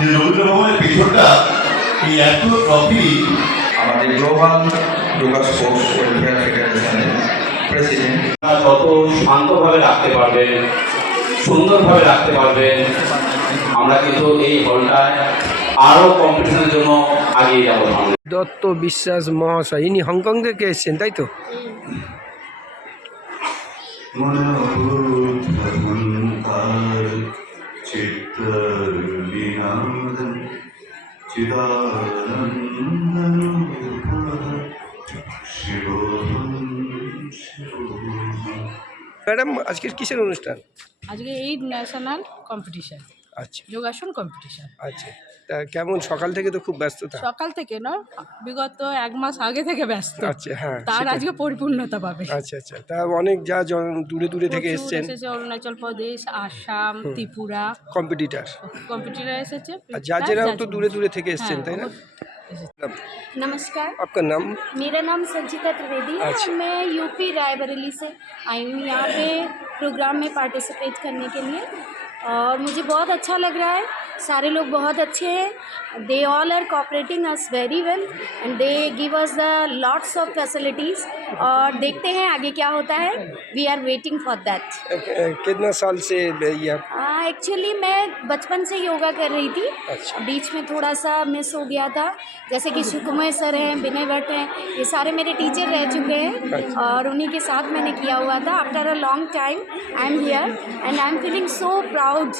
যে রবীন্দ্র ভবনের পেছনটা এই এত ট্রফি আমাদের গ্লোবাল যোগা স্পোর্টস ওয়েলফেয়ার ফেডারেশনের প্রেসিডেন্ট। যত শান্তভাবে রাখতে পারবেন সুন্দরভাবে রাখতে পারবেন আমরা কিন্তু এই হলটায় আরও কম্পিটিশনের জন্য আগিয়ে যাব। সামনে দত্ত বিশ্বাস মহাশয় ইনি হংকং থেকে এসছেন তাই তো? চিত্তবিনোদন ম্যাডাম আজকের কিসের অনুষ্ঠান? আজকে এই ন্যাশনাল কম্পিটিশন আচ্ছা। যোগাসন কম্পিটিশন আচ্ছা। তা কেমন সকাল থেকে তো খুব ব্যস্ততা সকাল থেকে না বিগত এক মাস আগে থেকে ব্যস্ত আচ্ছা হ্যাঁ তার সেটাই। আজকে পরিপূর্ণতা পাবে আচ্ছা আচ্ছা তা অনেক যা জন- দূরে দূরে থেকে প্রচুর এসছেন এসেছে অরুণাচল প্রদেশ আসাম ত্রিপুরা কম্পিটিটার কম্পিটিটার এসেছে আর জাজেরাও তো judgment। দূরে দূরে থেকে এসছেন হ্যাঁ, তাই না नमस्कार আপনার নাম मेरा नाम संचिता त्रिवेदी है अच्छा। और मैं यूपी रायबरेली से आई हूँ यहाँ पे प्रोग्राम में पार्टिसिपेट करने के लिए और मुझे बहुत अच्छा लग रहा है। सारे लोग बहुत अच्छे हैं। They all are cooperating us very well and they give us the lots of facilities और देखते हैं आगे क्या होता है। We are waiting for that कितना साल से एक्चुअली मैं बचपन से योगा कर रही थी। अच्छा। बीच में थोड़ा सा मिस हो गया था। जैसे कि सुकुमय सर हैं विनय भट्ट हैं ये सारे मेरे टीचर रह चुके हैं। अच्छा। और उन्हीं के साथ मैंने किया हुआ था। After a long time I am here and I am feeling so proud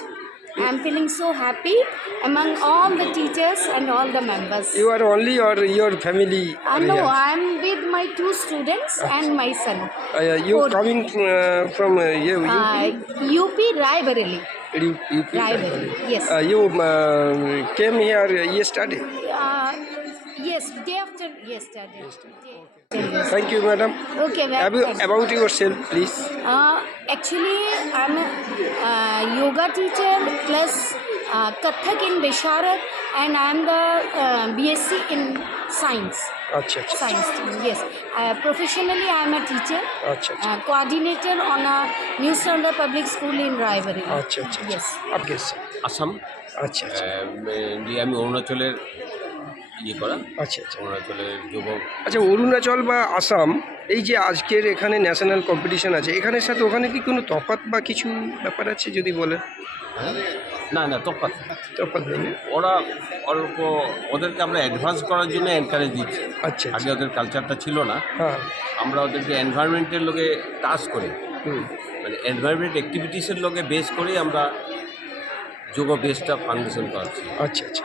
I am feeling so happy among all the teachers and all the members. You are only your your family? Uh, no, I am with my two students and my son. Uh, you are coming uh, from uh, you, uh, UP? Raibareli. UP Raibareli, yes. Uh, you uh, came here uh, yesterday? Uh, yes, day after yesterday. Day- Thank you, madam. Okay, well, Ab- thanks. about yourself, please. Uh, actually, I'm a uh, yoga teacher plus uh, Kathak in Bisharat, and I'm the uh, BSc in science. আচ্ছা আচ্ছা Science team, yes. Uh, professionally, I'm a teacher, আচ্ছা আচ্ছা uh, coordinator on a New Standard Public School in Raebareli. আচ্ছা আচ্ছা Yes. আপনি এসেছেন। আসাম আচ্ছা আচ্ছা আমি অরুণাচলের ইয়ে করা। আচ্ছা আচ্ছা। অরুণাচলের যুবক। আচ্ছা অরুণাচল বা আসাম এই যে আজকের এখানে ন্যাশনাল কম্পিটিশন আছে এখানের সাথে ওখানে কি কোনো তফাৎ বা কিছু ব্যাপার আছে যদি বলেন হ্যাঁ? না না তফাৎ। তফাৎ নেই। ওরা অল্প ওদেরকে আমরা অ্যাডভান্স করার জন্য এনকারেজ দিচ্ছি। আচ্ছা আগে আচ্ছা ওদের কালচারটা ছিল না। হ্যাঁ। আমরা ওদেরকে এনভায়রনমেন্টের লোকে টাচ করি। মানে এনভায়রনমেন্ট অ্যাক্টিভিটিসের লোকে বেস করেই আমরা যোগ বেসটা ফাউন্ডেশন করাচ্ছি। আচ্ছা আচ্ছা।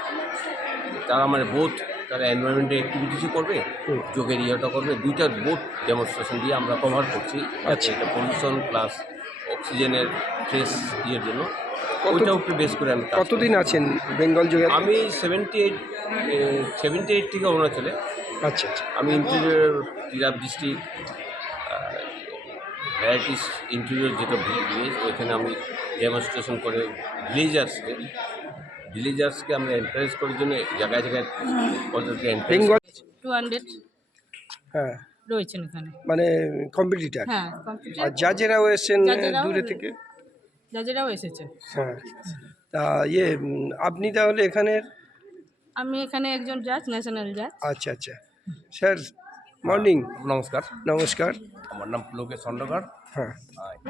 তারা মানে বোথ তারা এনভায়রনমেন্টের অ্যাক্টিভিটিসও করবে হুম। যোগের ইয়েটা করবে দুইটা বোথ ডেমনস্ট্রেশন দিয়ে আমরা কভার করছি। আচ্ছা। এটা পলিউশন প্লাস অক্সিজেনের ফ্রেশ ইয়ের জন্য। কত- একটু বেশ করে আমি কতদিন আছেন বেঙ্গল যোগে আমি সেভেন্টি এইট সেভেন্টি এইট থেকে অরুণাচলে। আচ্ছা আচ্ছা। আমি interior Tirap district varieties interior যেটা ভিলেজ ওইখানে আমি ডেমনস্ট্রেশন করে ভিলেজার্সকে ভিলেজার্সকে আমরা এনকারেজ করার জন্য জায়গায় জায়গায় টু হান্ড্রেড হ্যাঁ। রয়েছেন এখানে। মানে কম্পিটিটার হ্যাঁ আর জাজেরাও এসছেন জাজেরাও- দূরে থেকে? যাদেরাও এসেছে। হ্যাঁ। তা ইয়ে আপনি তাহলে এখানের? আমি এখানে একজন জাজ ন্যাশনাল জাজ আচ্ছা আচ্ছা। স্যার মর্নিং নমস্কার। নমস্কার। আমার নাম পুলকেশ চন্দ্রকর। হ্যাঁ।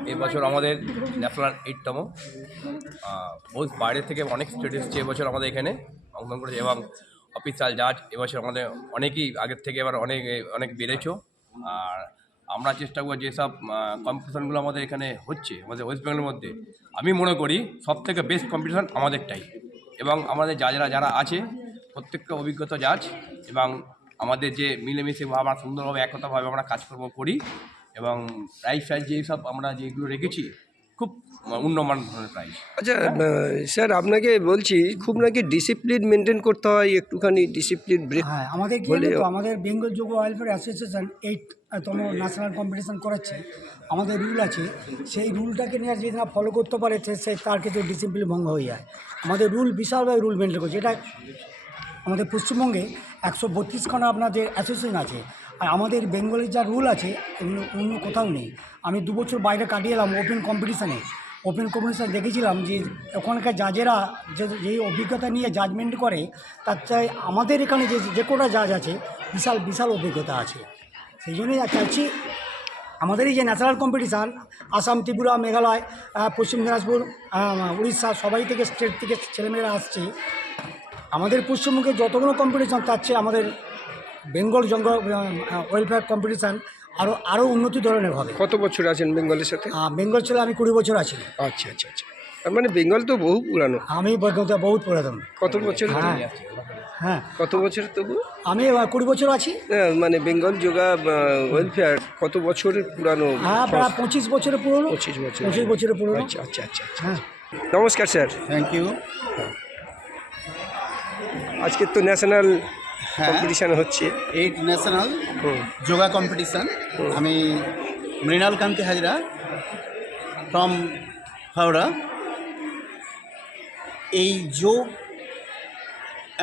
এই বছর আমাদের ন্যাশনাল এইটতম। বহু বাইরে থেকে অনেক স্টেট এসছে এবছর আমাদের এখানে। অংশগ্রহণ করেছে এবং অফিসিয়াল জাজ এবছর আমাদের অনেকেই আগের থেকে এবার অনেক অনেক বেড়েছ। আর আমরা চেষ্টা করব যেসব কম্পিটিশনগুলো আমাদের এখানে হচ্ছে আমাদের ওয়েস্ট বেঙ্গলের মধ্যে। আমি মনে করি সব থেকে বেস্ট কম্পিটিশন আমাদেরটাই। এবং আমাদের জাজরা যারা আছে প্রত্যেকটা অভিজ্ঞতা জাজ এবং আমাদের যে মিলেমিশে বা আমরা সুন্দরভাবে একতাভাবে আমরা কাজকর্ম করি এবং প্রাইস ফাইজ যেসব আমরা যেগুলো রেখেছি খুব উন্নমান ধরনের প্রাইস আচ্ছা স্যার আপনাকে বলছি খুব নাকি ডিসিপ্লিন মেনটেন করতে হয় একটুখানি ডিসিপ্লিন ব্রেক হ্যাঁ আমাদের কি আমাদের বেঙ্গল যোগ ওয়েলফেয়ার অ্যাসোসিয়েশন এইটতম ন্যাশনাল কম্পিটিশন করাচ্ছে। আমাদের রুল আছে সেই রুলটাকে নিয়ে যদি না ফলো করতে পারে সে- সে তার কিন্তু ডিসিপ্লিন ভঙ্গ হয়ে যায়। আমাদের রুল বিশালভাবে রুল মেনটেন করছে। এটা আমাদের পশ্চিমবঙ্গে একশো বত্রিশখানা আপনাদের অ্যাসোসিয়েশন আছে, আর আমাদের বেঙ্গলের যা রুল আছে এগুলো অন্য কোথাও নেই। আমি দু বছর বাইরে কাটিয়ে এলাম ওপেন কম্পিটিশানে ওপেন কম্পিটিশান দেখেছিলাম যে ওখানকার জাজেরা যে, যেই অভিজ্ঞতা নিয়ে জাজমেন্ট করে, তার চাই আমাদের এখানে যে যে কটা জাজ আছে, বিশাল বিশাল অভিজ্ঞতা আছে। সেই জন্যই চাইছি আমাদের এই যে ন্যাশনাল কম্পিটিশান আসাম ত্রিপুরা মেঘালয় পশ্চিম দিনাজপুর উড়িষ্যা, সবাই থেকে স্টেট থেকে ছেলেমেয়েরা আসছে। আমাদের পশ্চিমবঙ্গে যতগুলো কম্পিটিশান তার চেয়ে আমাদের বেঙ্গল জঙ্গল ওয়েলফেয়ার কম্পিটিশান আরও আরও উন্নতি ধরনের হবে। কত বছর আছেন বেঙ্গলের সাথে? বেঙ্গল ছেলে আমি কুড়ি বছর আছি। আচ্ছা আচ্ছা আচ্ছা। তার মানে বেঙ্গল তো বহু পুরানো। আমি বেঙ্গলতে বহুত পুরাতন। কত বছর? হ্যাঁ হ্যাঁ। কত বছর তবু? আমি কুড়ি বছর আছি। হ্যাঁ, মানে বেঙ্গল যোগা ওয়েলফেয়ার কত বছরের পুরানো? হ্যাঁ প্রায় পঁচিশ বছরের পুরনো। পঁচিশ বছর। পঁচিশ বছরের পুরনো। আচ্ছা আচ্ছা আচ্ছা আচ্ছা। হ্যাঁ। নমস্কার স্যার। থ্যাংক ইউ আজকে তো ন্যাশনাল হ্যাঁ। কম্পিটিশন হচ্ছে। এইট ন্যাশনাল যোগা কম্পিটিশান আমি মৃণাল কান্তি হাজরা ফ্রম হাওড়া। এই যোগ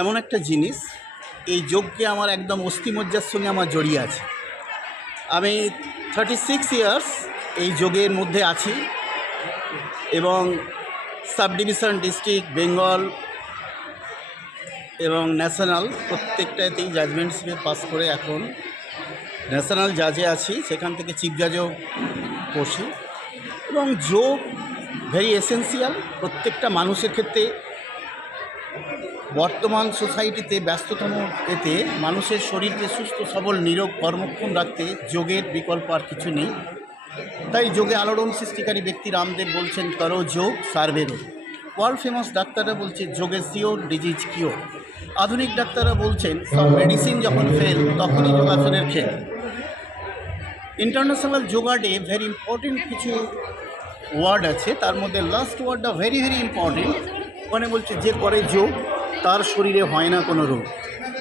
এমন একটা জিনিস এই যোগকে আমার একদম অস্থিমজ্জার সঙ্গে আমার জড়িয়ে আছে। আমি থার্টি সিক্স ইয়ার্স এই যোগের মধ্যে আছি এবং সাব ডিভিশন ডিস্ট্রিক্ট বেঙ্গল এবং ন্যাশনাল প্রত্যেকটাতেই জাজমেন্ট হিসেবে পাস করে এখন ন্যাশনাল জাজে আছি। সেখান থেকে চিফ জাজও বসি। এবং যোগ ভেরি এসেন্সিয়াল প্রত্যেকটা মানুষের ক্ষেত্রে বর্তমান সোসাইটিতে ব্যস্ততম এতে মানুষের শরীরকে সুস্থ, সবল, নিরোগ, কর্মক্ষম রাখতে যোগের বিকল্প আর কিছু নেই। তাই যোগে আলোড়ন সৃষ্টিকারী ব্যক্তি রামদেব বলছেন, করো যোগ সার্ভেরও ওয়ার্ল্ড ফেমাস ডাক্তাররা বলছে যোগে সিওর ডিজিজ কিওর আধুনিক ডাক্তাররা বলছেন, সব মেডিসিন যখন ফেল তখনই যোগাসনের খেল। International yoga day very important কিছু ওয়ার্ড আছে। তার মধ্যে লাস্ট ওয়ার্ডটা ভেরি ভেরি ইম্পর্টেন্ট মানে বলছে, যে করে যোগ, তার শরীরে হয় না কোনো রোগ।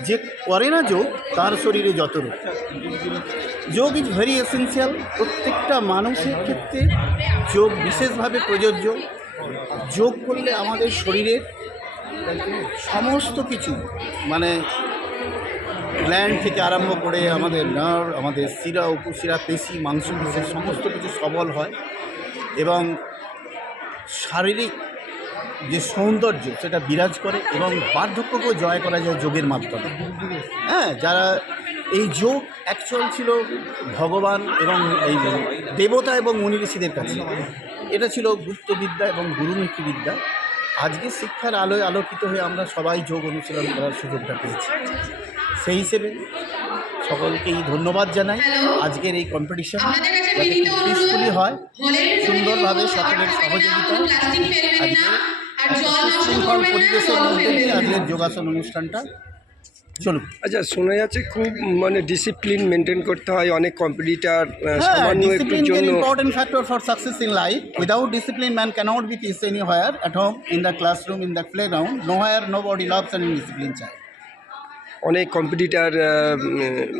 যে করে না যোগ, তার শরীরে যত রোগ। যোগ ইজ ভেরি এসেন্সিয়াল প্রত্যেকটা মানুষের ক্ষেত্রে যোগ বিশেষভাবে প্রযোজ্য। যোগ করলে আমাদের শরীরের সমস্ত কিছু মানে গ্ল্যান্ড থেকে আরম্ভ করে আমাদের নার্ভ আমাদের শিরা, উপশিরা, পেশি মাংস পেশি, সমস্ত কিছু সবল হয় এবং শারীরিক যে সৌন্দর্য সেটা বিরাজ করে এবং বার্ধক্যকেও জয় করা যায় যোগের মাধ্যমে। হ্যাঁ যারা এই যোগ অ্যাকচুয়াল ছিল ভগবান এবং এই দেবতা এবং মুনি ঋষিদের কাছে। এটা ছিল গুপ্তবিদ্যা এবং গুরুমুখী বিদ্যা। আজকে শিক্ষার আলোয় আলোকিত হয়ে আমরা সবাই যোগ অনুশীলন করার সুযোগটা পেয়েছি। সেই হিসেবে সকলকেই ধন্যবাদ জানাই। আজকের এই কম্পিটিশন পিসফুলি হয় সুন্দরভাবে সকলের সহযোগিতা। পরিবেশের মধ্যে আজকের যোগাসন অনুষ্ঠানটা চলুন। আচ্ছা শোনা যাচ্ছে খুব মানে ডিসিপ্লিন মেনটেন করতে হয় অনেক competitor important factor for success life without discipline man can not be anywhere at home in the classroom in the play nowhere nobody loves and discipline চাই অনেক কম্পিটিটর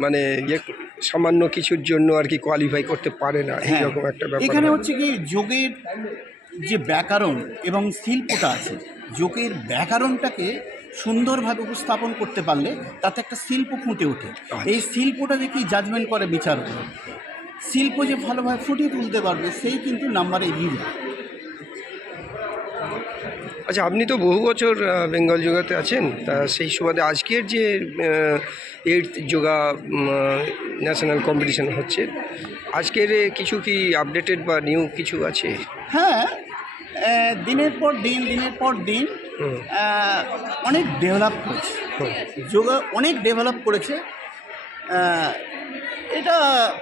মানে ইয়ে সামান্য কিছুর জন্য আর কি কোয়ালিফাই করতে পারে না এইরকম একটা ব্যাপার। এখানে হচ্ছে কি যোগের যে ব্যাকরণ এবং শিল্পটা আছে যোগের ব্যাকরণটাকে সুন্দরভাবে উপস্থাপন করতে পারলে তাতে একটা শিল্প ফুটে ওঠে। এই শিল্পটা দেখেই জাজমেন্ট করে বিচার করে শিল্প যে ভালোভাবে ফুটিয়ে তুলতে পারবে সেই কিন্তু নাম্বারে এগিয়ে আচ্ছা আপনি তো বহু বছর বেঙ্গল যোগাতে আছেন। তা সেই সুবাদে আজকের যে এইট যোগা ন্যাশনাল কম্পিটিশন হচ্ছে আজকের কিছু কি আপডেটেড বা নিউ কিছু আছে? হ্যাঁ দিনের পর দিন দিনের পর দিন অনেক ডেভেলপ করেছে। যোগা অনেক ডেভেলপ করেছে। এটা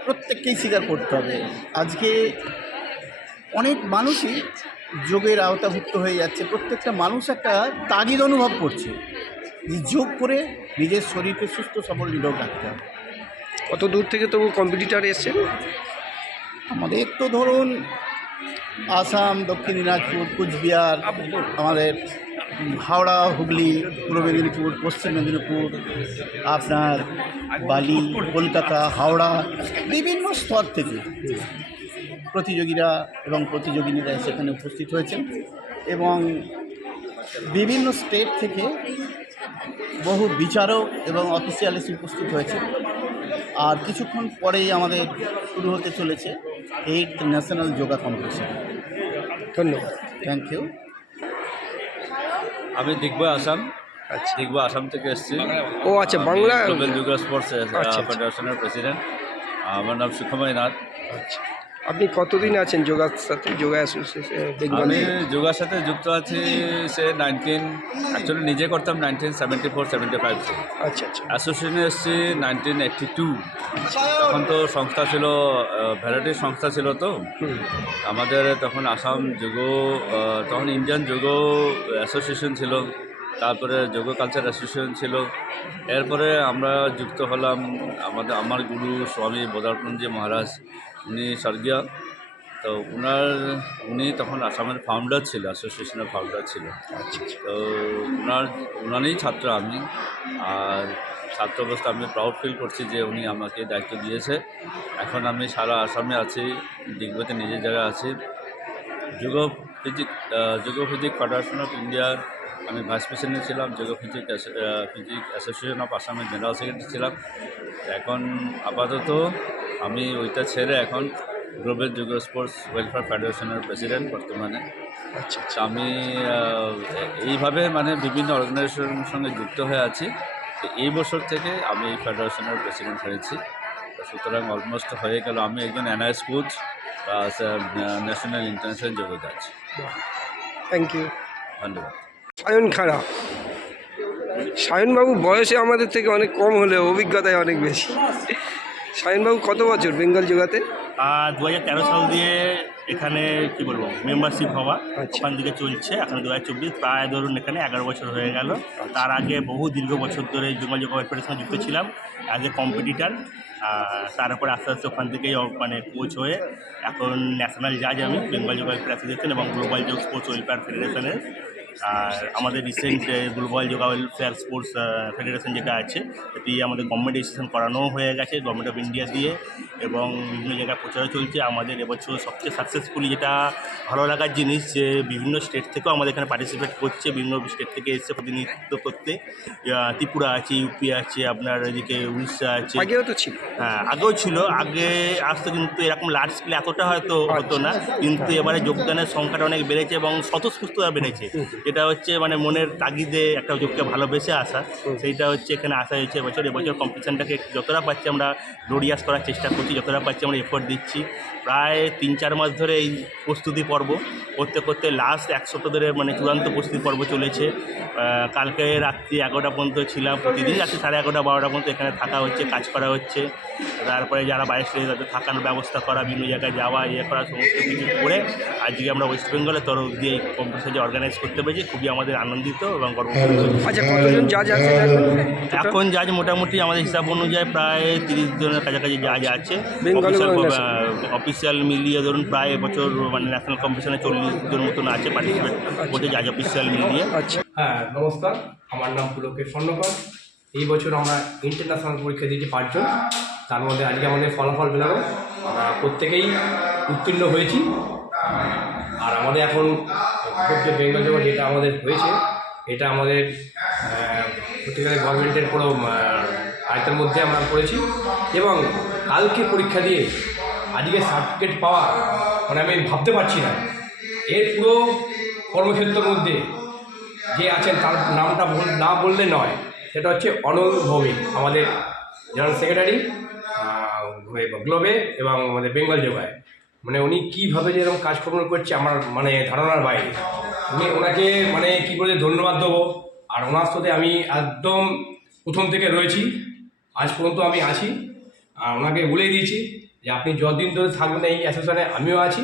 প্রত্যেককেই স্বীকার করতে হবে। আজকে অনেক মানুষই যোগের আওতাভুক্ত হয়ে যাচ্ছে। প্রত্যেকটা মানুষ একটা তাগিদ অনুভব করছে যে যোগ করে নিজের শরীরকে সুস্থ সবল নিরোগ রাখতে হবে। কত দূর থেকে তবু কম্পিটিটার এসছেন? আমাদের তো ধরুন আসাম দক্ষিণ দিনাজপুর কুচবিহার আমাদের হাওড়া হুগলি পূর্ব মেদিনীপুর পশ্চিম মেদিনীপুর আপনার বালি কলকাতা হাওড়া বিভিন্ন স্তর থেকে প্রতিযোগীরা এবং প্রতিযোগিনীরা সেখানে উপস্থিত হয়েছেন এবং বিভিন্ন স্টেট থেকে বহু বিচারক এবং অফিসিয়াল এসে উপস্থিত হয়েছে আর কিছুক্ষণ পরেই আমাদের শুরু হতে চলেছে এইট ন্যাশনাল যোগা কম্পিটিশন। ধন্যবাদ। Thank you. আমি দিগ্বয় আসাম। আচ্ছা। আসাম থেকে এসেছি। ও আচ্ছা বাংলা গ্লোবাল যোগা স্পোর্টস। ফেডারেশনের প্রেসিডেন্ট আমার নাম সুখময় নাথ। আচ্ছা। আপনি কতদিন আছেন যোগার সাথে যোগা অ্যাসোসিয়েশন আমি যোগার সাথে যুক্ত আছি সে নাইনটিন অ্যাকচুয়ালি নিজে করতাম nineteen seventy four seventy five আচ্ছা আচ্ছা। অ্যাসোসিয়েশনে এসেছি নাইনটিন এইটটি টু তখন তো সংস্থা ছিল ভ্যারাইটি সংস্থা ছিল তো। আমাদের তখন আসাম যোগ তখন ইন্ডিয়ান যোগ অ্যাসোসিয়েশন ছিল। তারপরে যোগ কালচার অ্যাসোসিয়েশন ছিল। এরপরে আমরা যুক্ত হলাম আমাদের আমার গুরু স্বামী বোদারপুঞ্জি মহারাজ। উনি স্বর্গীয়। তো ওনার উনি তখন আসামের ফাউন্ডার ছিল অ্যাসোসিয়েশনের ফাউন্ডার ছিল। তো ওনার ওনারই ছাত্র আমি। আর ছাত্র অবস্থা আমি প্রাউড ফিল করছি যে উনি আমাকে দায়িত্ব দিয়েছে। এখন আমি সারা আসামে আছি দিগ্বতে নিজের জায়গায় আছি। যোগ ফিজিক যুগ ফিজিক ফেডারেশন অফ ইন্ডিয়ার আমি ভাইস প্রেসিডেন্ট ছিলাম যোগ ফিজিক ফিজিক অ্যাসোসিয়েশন অফ আসামের জেনারেল সেক্রেটারি ছিলাম। এখন আপাতত আমি ওইটা ছেড়ে এখন গ্লোবাল যোগ স্পোর্টস ওয়েলফেয়ার ফেডারেশনের প্রেসিডেন্ট বর্তমানে। আচ্ছা আচ্ছা। আমি এইভাবে মানে বিভিন্ন অর্গানাইজেশনের সঙ্গে যুক্ত হয়ে আছি। তো এই বছর থেকে আমি এই ফেডারেশনের প্রেসিডেন্ট হয়েছি। সুতরাং অলমোস্ট হয়ে গেল। আমি একজন এনআইএস কোচ ন্যাশনাল ইন্টারন্যাশনাল যোগ আছি থ্যাংক ইউ ধন্যবাদ। সায়ন খাড়া। সায়নবাবু বয়সে আমাদের থেকে অনেক কম হলেও অভিজ্ঞতায় অনেক বেশি। সায়নবাবু কত বছর বেঙ্গল যোগাতে দু হাজার তেরো সাল দিয়ে এখানে কি বলব মেম্বারশিপ হওয়া আচ্ছা। ওখান থেকে চলছে। এখন দু হাজার চব্বিশ প্রায় ধরুন এখানে এগারো বছর হয়ে গেল। তার আগে বহু দীর্ঘ বছর ধরে বেঙ্গল যোগ ফেডারেশনে যুক্ত ছিলাম অ্যাজ এ কম্পিটিটার তারপরে আস্তে আস্তে ওখান থেকেই মানে কোচ হয়ে এখন ন্যাশনাল জাজ আমি বেঙ্গল যোগ ওয়েলফেয়ার অ্যাসোসিয়েশন এবং গ্লোবাল যোগ স্পোর্টস ওয়েলফেয়ার ফেডারেশনের আর আমাদের recent global yoga welfare sports federation যেটা আছে এটি আমাদের গভর্নমেন্ট রেজিস্ট্রেশন করানোও হয়ে গেছে গভর্নমেন্ট অফ ইন্ডিয়া দিয়ে এবং বিভিন্ন জায়গায় প্রচারও চলছে। আমাদের এবছর সবচেয়ে সাকসেসফুলি যেটা ভালো লাগার জিনিস যে বিভিন্ন স্টেট থেকেও আমাদের এখানে পার্টিসিপেট করছে বিভিন্ন স্টেট থেকে এসে প্রতিনিধিত্ব করতে। ত্রিপুরা আছে ইউপি আছে আপনার এদিকে উড়িষ্যা আছে। আগেও তো ছিল। হ্যাঁ আগেও ছিল। আগে আসতো কিন্তু এরকম লার্জ স্কেলে এতটা হয়তো হতো না কিন্তু এবারে যোগদানের সংখ্যাটা অনেক বেড়েছে এবং স্বতঃস্ফূর্ততা বেড়েছে। যেটা হচ্ছে মানে মনের তাগিদে একটা যুগকে ভালোবেসে আসা। সেইটা হচ্ছে এখানে আসা হয়েছে এবছর। এবছর কম্পিটিশানটাকে যতটা পাচ্ছি আমরা গ্লোরিয়াস করার চেষ্টা করছি, যতটা পাচ্ছি আমরা এফোর্ট দিচ্ছি। প্রায় তিন চার মাস ধরে এই প্রস্তুতি পর্ব করতে করতে লাস্ট এক সপ্তাহ ধরে মানে চূড়ান্ত প্রস্তুতি পর্ব চলেছে। কালকে রাত্রি এগারোটা পর্যন্ত ছিলাম প্রতিদিন রাত্রি সাড়ে এগারোটা বারোটা পর্যন্ত এখানে থাকা হচ্ছে কাজ করা হচ্ছে। তারপরে যারা বাইরে থেকে তাদের থাকার ব্যবস্থা করা বিভিন্ন জায়গায় যাওয়া ইয়ে করা সমস্ত কিছু করে আজকে আমরা ওয়েস্ট বেঙ্গলের তরফ দিয়ে এই কম্পিটিশন যে অর্গানাইজ করতে পেরেছি খুবই আমাদের আনন্দিত এবং গর্ব আচ্ছা এখন জাজ মোটামুটি আমাদের হিসাব অনুযায়ী প্রায় তিরিশ জনের কাছাকাছি জাজ আছে। অফিসিয়াল মিলিয়ে ধরুন প্রায় এবছর মানে ন্যাশনাল কম্পিটিশনে চল্লিশ জন মতন আছে পার্টিসিপেট করছে জাজ অফিসিয়াল মিলিয়ে। আচ্ছা। হ্যাঁ নমস্কার। আমার নাম পুলকের স্বর্ণকর। এই বছর আমরা ইন্টারন্যাশনাল পরীক্ষা দিয়েছি পাঁচজন। তার মধ্যে আজকে আমাদের ফলাফল বেরোলো। আমরা প্রত্যেকেই উত্তীর্ণ হয়েছি। আর আমাদের এখন যে বেঙ্গল জগৎ যেটা আমাদের হয়েছে এটা আমাদের আহ, সত্যিকারের গভর্নমেন্টের পুরো আহ, আয়ত্তের মধ্যে আমরা করেছি। এবং কালকে পরীক্ষা দিয়ে আজকে সার্টিফিকেট পাওয়া মানে আমি ভাবতে পারছি না। এর পুরো কর্মক্ষেত্রের মধ্যে যে আছেন, তার নামটা না বললে নয়। সেটা হচ্ছে অনল ভৌমিক, আমাদের জেনারেল সেক্রেটারি গ্লোবে এবং আমাদের বেঙ্গল যোগায় মানে উনি কীভাবে যে এরকম কাজকর্ম করছে আমার মানে ধারণার বাইরে। উনি ওনাকে মানে কী করে ধন্যবাদ দেবো। আর ওনার সাথে আমি একদম প্রথম থেকে রয়েছি। আজ পর্যন্ত আমি আছি। আর ওনাকে বলেই দিয়েছি যে আপনি যতদিন ধরে থাকবেন এই অ্যাসোসিয়েশনে আমিও আছি,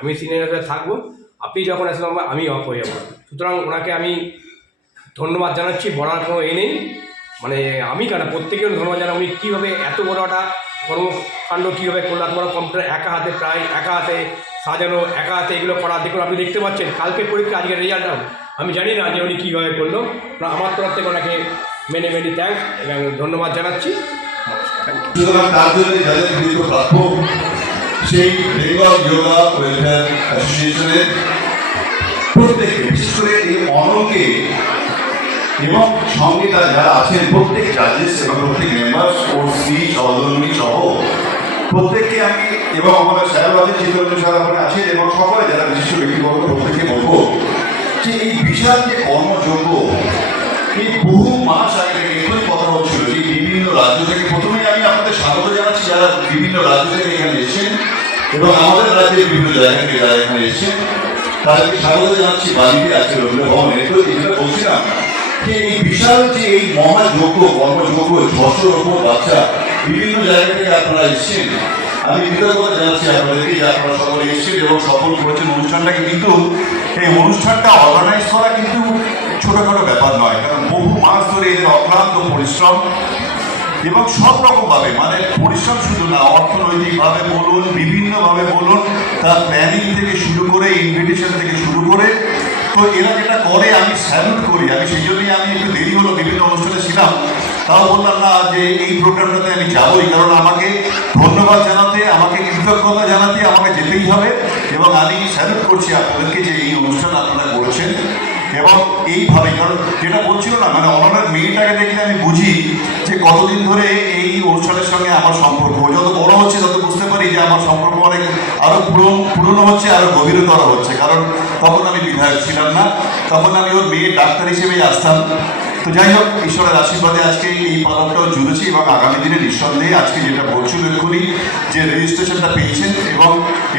আমি সিনিয়র হিসেবে থাকব। আপনি যখন অ্যাসোসিয়েশন আমি অফ হয়ে যাব। সুতরাং ওনাকে আমি ধন্যবাদ জানাচ্ছি, বলার কোনো এ নেই। মানে আমি কেন প্রত্যেকের ধন্যবাদ জানাই উনি কীভাবে এত বড় একটা কর্মকাণ্ড, কীভাবে করল এত বড় কম্পিউটার একা হাতে প্রায়, একা হাতে সাজানো, একা হাতে এগুলো করা, দেখুন আপনি দেখতে পাচ্ছেন কালকে পরীক্ষা আজকে রেজাল্ট আমি জানি না যে উনি কীভাবে করল। আমার তরফ থেকে ওনাকে মেনে মেনে থ্যাঙ্কস এবং ধন্যবাদ জানাচ্ছি। সুতরাং তার জন্য যাদের গৃহীত প্রাপ্য সেই বেঙ্গল যোগা ওয়েলফেয়ার অ্যাসোসিয়েশনের প্রত্যেকে, বিশেষ করে এই অনকে এবং সঙ্গে তারা যারা আছেন, প্রত্যেক জাজেস এবং প্রত্যেক মেম্বার স্পোর্টস সি সহধর্মী সহ, প্রত্যেককে আমি এবং আমাদের স্যার আছেন চিত্তরঞ্জন স্যার আছেন এবং সকলে যারা বিশিষ্ট ব্যক্তিবর্গ, প্রত্যেককে বলব যে এই বিশাল যে কর্মযোগ্য এই বহু মাস আগে এখনই কথা হচ্ছিল, যে বিভিন্ন রাজ্য থেকে প্রথমে আমি আপনাদের স্বাগত জানাচ্ছি, যারা বিভিন্ন রাজ্য থেকে এখানে এসেছেন এবং আমাদের রাজ্যের বিভিন্ন জায়গা থেকে যারা এখানে এসেছেন, তাদেরকে স্বাগত জানাচ্ছি বাড়িতে আজকে রবীন্দ্র ভবনে। তো জন্য বলছিলাম যে এই বিশাল যে এই মহাযোগ্য কর্মযোগ্য ছশোর ওপর বাচ্চা বিভিন্ন জায়গা থেকে আপনারা এসেছেন। আমি কৃতজ্ঞতা জানাচ্ছি আপনাদেরকে যে আপনারা সকলে এসেছেন এবং সফল করেছেন অনুষ্ঠানটাকে। কিন্তু এই অনুষ্ঠানটা অর্গানাইজ করা কিন্তু ছোটোখাটো ব্যাপার নয়, কারণ বহু মাস ধরে এদের অক্লান্ত পরিশ্রম এবং সব রকমভাবে মানে পরিশ্রম শুধু না, অর্থনৈতিকভাবে বলুন, বিভিন্নভাবে বলুন, তার প্ল্যানিং থেকে শুরু করে ইনভিটেশন থেকে শুরু করে। তো এরা যেটা করে, আমি স্যালুট করি। আমি সেই জন্যই আমি একটু দেরি হলো, বিভিন্ন অনুষ্ঠানে ছিলাম। তাও বললাম না যে এই প্রোগ্রামটাতে আমি যাবই, কারণ আমাকে ধন্যবাদ জানাতে, আমাকে কৃতজ্ঞতা জানাতে আমাকে যেতেই হবে। এবং আমি স্যালুট করছি আপনাদেরকে যে এই অনুষ্ঠান আপনারা করছেন। এবং এইভাবে, কারণ যেটা বলছিল না মানে অনলার মেয়েটাকে দেখলে আমি বুঝি যে কতদিন ধরে এই অনুষ্ঠানের সঙ্গে আমার সম্পর্ক। যত বড় হচ্ছে তত বুঝতে পারি যে আমার সম্পর্ক অনেক আরও পুরনো পুরনো হচ্ছে আরও গভীরতর হচ্ছে। কারণ তখন আমি বিধায়ক ছিলাম না, তখন আমি ওর মেয়ে ডাক্তার হিসেবেই আসতাম। তো যাই হোক, ঈশ্বরের আশীর্বাদে আজকে এই পালকটাও জুড়েছি এবং আগামী দিনে নিঃসন্দেহে আজকে যেটা বলছিল এক্ষুনি যে রেজিস্ট্রেশনটা পেয়েছেন এবং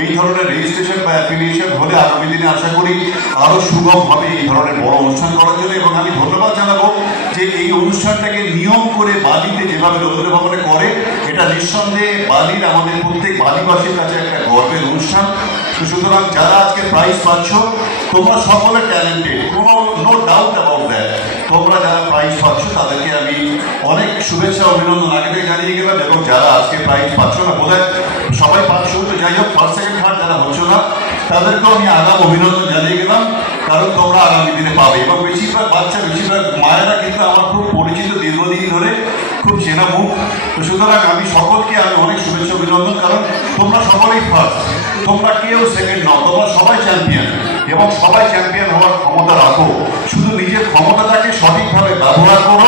এই ধরনের রেজিস্ট্রেশন বা অ্যাপ্লিকেশন হলে আগামী দিনে আশা করি আরও সুগম হবে এই ধরনের বড় অনুষ্ঠান করার জন্য এবং আমি ধন্যবাদ জানাব যে এই অনুষ্ঠানটাকে নিয়ম করে বালিতে যেভাবে রবীন্দ্র ভবনে করে, এটা নিঃসন্দেহে বালির আমাদের প্রত্যেক বালিবাসীর কাছে একটা গর্বের অনুষ্ঠান। সুতরাং যারা আজকে প্রাইজ পাচ্ছ, তোমরা সকলে ট্যালেন্টেড কোনো নো ডাউট অ্যাবাউট দ্যাট তোমরা যারা প্রাইজ পাচ্ছ, তাদেরকে আমি অনেক শুভেচ্ছা, অভিনন্দন আগে জানিয়ে গেলাম এবং যারা আজকে প্রাইজ পাচ্ছ না, বোধ সবাই পাচ্ছ তো, যাই হোক ফার্স্ট সেকেন্ড থার্ড যারা হচ্ছ না, তাদেরকেও আমি আগাম অভিনন্দন জানিয়ে গেলাম, কারণ তোমরা আগামী দিনে পাবে এবং বেশিরভাগ বাচ্চা, বেশিরভাগ মায়েরা কিন্তু আমার খুব পরিচিত দীর্ঘদিন ধরে, খুব চেনা মুখ। সুতরাং আমি সকলকে আমি অনেক শুভেচ্ছা অভিনন্দন, কারণ তোমরা সকলেই ফার্স্ট তোমরা কেউ সেকেন্ড নও, তোমরা সবাই চ্যাম্পিয়ন এবং সবাই চ্যাম্পিয়ন হওয়ার ক্ষমতা রাখো। শুধু নিজের ক্ষমতাটাকে সঠিকভাবে ব্যবহার করো,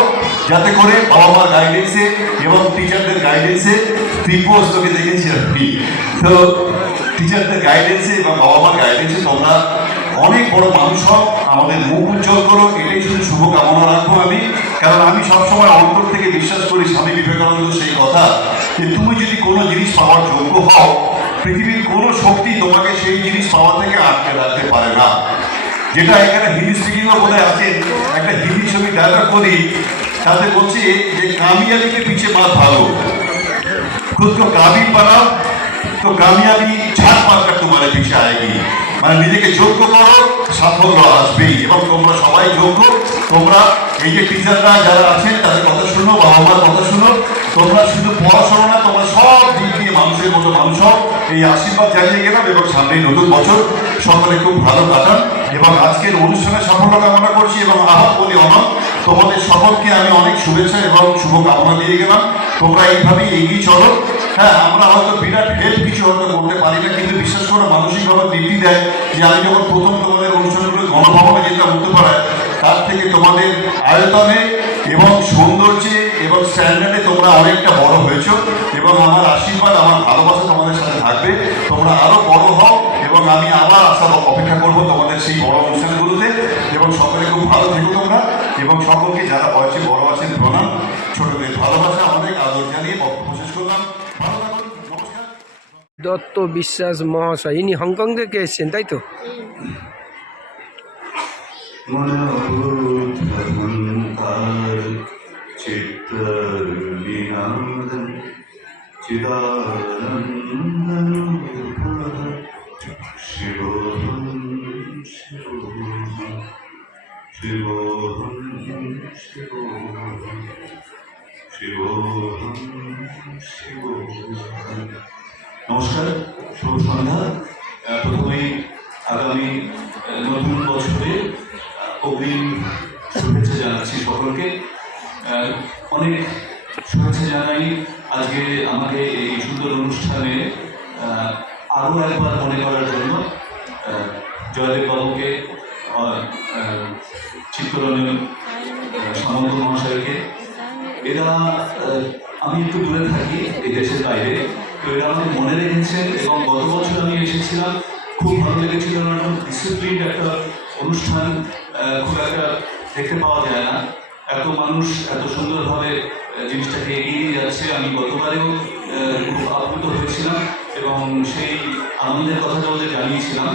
যাতে করে বাবা মার গাইডেন্সে এবং টিচারদের গাইডেন্সে ত্রিপোজ তোকে দেখেছি আপনি তো টিচারদের গাইডেন্সে এবং বাবা মার গাইডেন্সে তোমরা অনেক বড় মানুষ হোক আমাদের মুখ উজ্জ্বল করো, এটাই শুধু শুভকামনা রাখব আমি। কারণ আমি সবসময় অন্তর থেকে বিশ্বাস করি, স্বামী বিবেকানন্দ সেই কথা যে তুমি যদি কোনো জিনিস পাওয়ার যোগ্য হও, পৃথিবীর কোনো শক্তি তোমাকে সেই জিনিস পাওয়া থেকে আটকে রাখতে পারে না। যেটা এখানে হিন্দি স্পিকিংও বলে আছে, একটা হিন্দি ছবি ডায়লগ করি, তাতে বলছে যে কামিয়াবিকে পিছিয়ে মাত ভালো। খুব তো কামি बनाओ তো कामयाबी छाप मारकर তোমার পিছিয়ে আয়গি মানে নিজেকে যোগ্য করো, সাফল্য আসবেই। এবং তোমরা সবাই যোগ্য। তোমরা এই যে টিচাররা যারা আছেন, তাদের কথা শুনো বাবা মার কথা শুনো। তোমরা শুধু পড়াশোনা না, তোমরা সব দিক দিয়ে মানুষের মতো মানুষ এই আশীর্বাদ জানিয়ে গেলাম এবং সামনেই নতুন বছর। সকলে খুব ভালো কাটান। এবং আজকের অনুষ্ঠানে সাফল্য কামনা করছি এবং আহ্বান বলি অনন্ত। তোমাদের সকলকে আমি অনেক শুভেচ্ছা এবং শুভকামনা দিয়ে গেলাম। তোমরা এইভাবেই এগিয়ে চলো। হ্যাঁ আমরা হয়তো বিরাট হেল্প কিছু হয়তো করতে পারি না, কিন্তু বিশ্বাস করে, মানসিকভাবে তৃপ্তি দেয় যে আমি যখন প্রথম তোমাদের অনুষ্ঠানগুলো গণভবনে যেটা হতে পারে, তার থেকে তোমাদের আয়তনে এবং সৌন্দর্যে এবং স্ট্যান্ডার্ডে তোমরা অনেকটা বড় হয়েছো এবং আমার আশীর্বাদ, আমার ভালোবাসা তোমাদের সাথে থাকবে। তোমরা আরও বড় হও এবং আমি আবার আসার অপেক্ষা করব তোমাদের সেই বড় অনুষ্ঠানগুলোতে। এবং সকলে খুব ভালো থেকো তোমরা। এবং সকলকে যারা বয়সে বড় আছেন, প্রণাম। ছোটদের ভালোবাসা, অনেক আদর জানিয়ে বক্তব্য শেষ করলাম। দত্ত বিশ্বাস মহাশয় ইনি হংকং থেকে এসছেন তাই তো মনোভূতহংকার চিত্তবিনাদন নমস্কার, শুভ সন্ধ্যা। প্রথমেই আগামী নতুন বছরে অগ্রিম শুভেচ্ছা জানাচ্ছি সকলকে। অনেক শুভেচ্ছা জানাই। আজকে আমাকে এই সুন্দর অনুষ্ঠানে আরও একবার মনে করার জন্য জয়দেব বাবুকে চিত্তরঞ্জন সামন্ত মহাশয়কে। এরা আমি একটু দূরে থাকি, এই দেশের বাইরে। তো এটা আমাকে মনে রেখেছেন এবং গত বছর আমি এসেছিলাম। খুব ভালো লেগেছিল ডিসিপ্লিন একটা অনুষ্ঠান খুব একটা দেখতে পাওয়া যায় না। এত মানুষ এত সুন্দরভাবে জিনিসটাকে এগিয়ে নিয়ে যাচ্ছে। আমি গতবারেও খুব আপ্লুত হয়েছিলাম এবং সেই আনন্দের কথা ওদের জানিয়েছিলাম।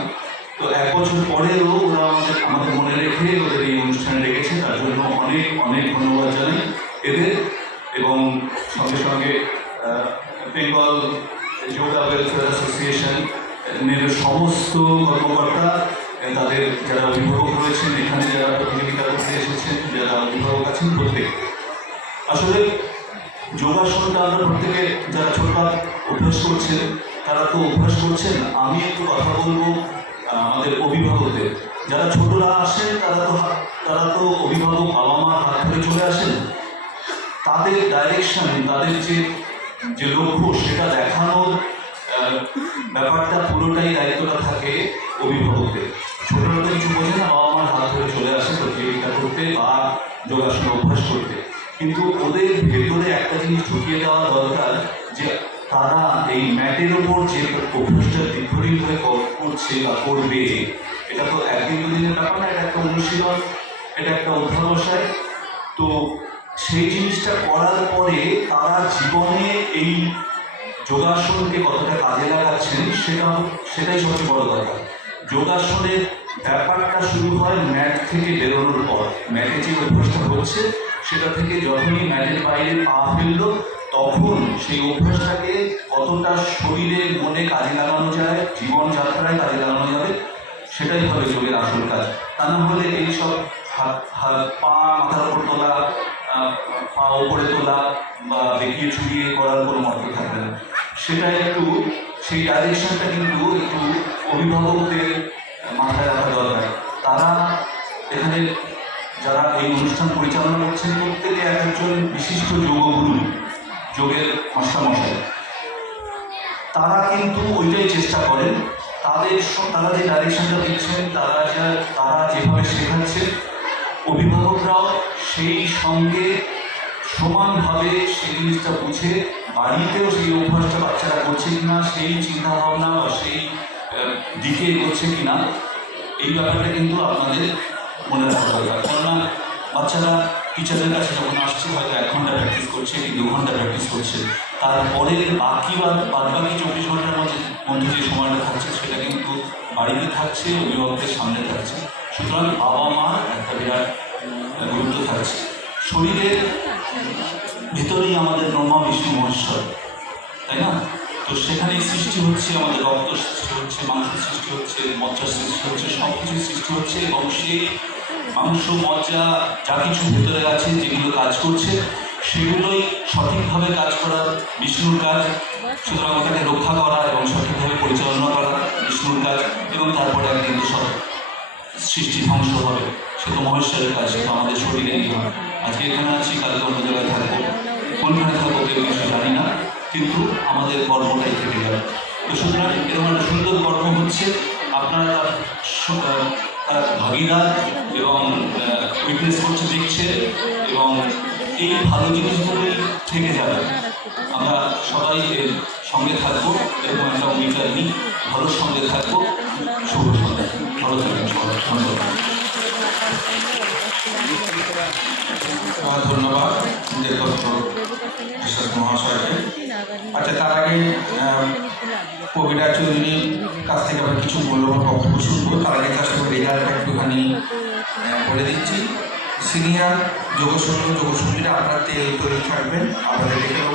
তো এক বছর পরেও ওরা আমাদের আমাদের মনে রেখে ওদের এই অনুষ্ঠানে রেখেছে তার জন্য অনেক অনেক ধন্যবাদ জানাই এদের এবং সঙ্গে সঙ্গে বেঙ্গল যোগা ওয়েলফেয়ার অ্যাসোসিয়েশন এর সমস্ত কর্মকর্তা তাদের যারা অভিভাবক রয়েছেন, এখানে যারা প্রতিযোগিতা করতে এসেছেন, যারা অভিভাবক আছেন প্রত্যেক। আসলে যোগাসনটা আমরা প্রত্যেকে যারা ছোটরা অভ্যাস করছেন, তারা তো অভ্যাস করছেন। আমি একটু কথা বলব আমাদের অভিভাবকদের। যারা ছোটরা আসেন, তারা তো তারা তো অভিভাবক বাবা মার হাত ধরে চলে আসেন। তাদের ডাইরেকশন তাদের যে যে লক্ষ্য, সেটা দেখানোর ব্যাপারটা পুরোটাই দায়িত্বটা থাকে অভিভাবকদের। ছোটরা তো কিছু বোঝে না বাবা মার হাত ধরে চলে আসে প্রতিযোগিতা করতে বা যোগাসন অভ্যাস করতে। কিন্তু ওদের ভেতরে একটা জিনিস ঢুকিয়ে দেওয়া দরকার যে তারা এই ম্যাটের ওপর যে অভ্যাসটা দীর্ঘদিন ধরে কর- করছে বা করবে, এটা তো একদিন দুদিনের ব্যাপার না, এটা একটা অনুশীলন, এটা একটা অধ্যাবসায়। তো সেই জিনিসটা করার পরে তারা জীবনে এই যোগাসনকে কতটা কাজে লাগাচ্ছেন সেটা সেটাই সবচেয়ে বড় কথা। যোগাসনের ব্যাপারটা শুরু হয় ম্যাট থেকে বেরোনোর পর। ম্যাটে যে অভ্যাসটা হচ্ছে, সেটা থেকে যখনই ম্যাটের বাইরে পা ফেলল, তখন সেই অভ্যাসটাকে কতটা শরীরে, মনে কাজে লাগানো যায়, জীবনযাত্রায় কাজে লাগানো যাবে, সেটাই হবে যোগের আসল কাজ। তা না হলে এইসব হাত হাত পা মাথার উপর তোলা পা উপরে তোলা বা বেঁকিয়ে ছুড়িয়ে করার কোনো মর্ম থাকবে না। সেটা একটু, সেই ডাইরেকশনটা কিন্তু একটু অভিভাবকদের মাথায় রাখা দরকার। তারা এখানে যারা এই অনুষ্ঠান পরিচালনা করছেন, প্রত্যেকে এক একজন বিশিষ্ট যোগগুরু, যোগের মাস্টারমশাই। তারা কিন্তু ওইটাই চেষ্টা করেন। তাদের তারা যে ডাইরেকশনটা দিচ্ছেন, তারা যা, তারা যেভাবে শেখাচ্ছেন, অভিভাবকরাও সেই সঙ্গে সমানভাবে সেই জিনিসটা বুঝে বাড়িতেও সেই অভ্যাসটা বাচ্চারা করছে কিনা, সেই চিন্তা ভাবনা বা সেই দিকে এগোচ্ছে কিনা, এই ব্যাপারটা কিন্তু আপনাদের মনে রাখা দরকার কেননা বাচ্চারা টিচারের কাছে যখন আসছে, হয়তো এক ঘণ্টা প্র্যাকটিস করছে কি দু ঘণ্টা প্র্যাকটিস করছে। তারপরে বাকি বা বাদ বাকি চব্বিশ ঘণ্টার মধ্যে মধ্যে যে সময়টা থাকছে, সেটা কিন্তু বাড়িতে থাকছে, অভিভাবকদের সামনে থাকছে। সুতরাং বাবা মা একটা বিরাট গুরুত্ব থাকছে। শরীরের ভিতরেই আমাদের ব্রহ্মা, বিষ্ণু, মহেশ্বর, তাই না? তো সেখানেই সৃষ্টি হচ্ছে, আমাদের রক্ত সৃষ্টি হচ্ছে, মাংস সৃষ্টি হচ্ছে মজ্জার সৃষ্টি হচ্ছে সব কিছুর সৃষ্টি হচ্ছে এবং সেই মাংস, মজ্জা যা কিছু ভেতরে আছে, যেগুলো কাজ করছে, সেগুলোই সঠিকভাবে কাজ করা বিষ্ণুর কাজ। সুতরাং ওটাকে রক্ষা করা এবং সঠিকভাবে পরিচালনা করা বিষ্ণুর কাজ এবং তারপরে একদিন সব সৃষ্টি ধ্বংস হবে। সে তো মহেশ্বরের কাজ সে তো আমাদের শরীরেই হয় আজকে এখানে আছি কালকে অন্য জায়গায় থাকব। কোনখানে থাকব কেউ কিছু জানি না, কিন্তু আমাদের কর্মটাই থেকে যাবে। তো সুতরাং এরকম একটা সুন্দর কর্ম হচ্ছে। আপনারা তার তার ভাগিদার এবং উইটনেস করছে, দেখছে এবং এই ভালো জিনিসগুলোই থেকে যাবে। আমরা সবাই এর সঙ্গে থাকব। এরকম একটা অঙ্গীকার নিই ভালো সঙ্গে থাকব। শুভ সন্ধ্যা। ভালো সবাই ধন্যবাদ বিশ্বাস মহাশয়কে আচ্ছা তার আগে কবিরা চৌধুরীর কাছ থেকে আমরা কিছু মূল্যবান বক্তব্য শুনব। তার আগে তার সঙ্গে রেজাল্টটা একটুখানি বলে দিচ্ছি। সিনিয়র যোগসঙ্গী যোগসঙ্গীরা আপনার তেল তৈরি থাকবেন আপনাদের দেখে নেব।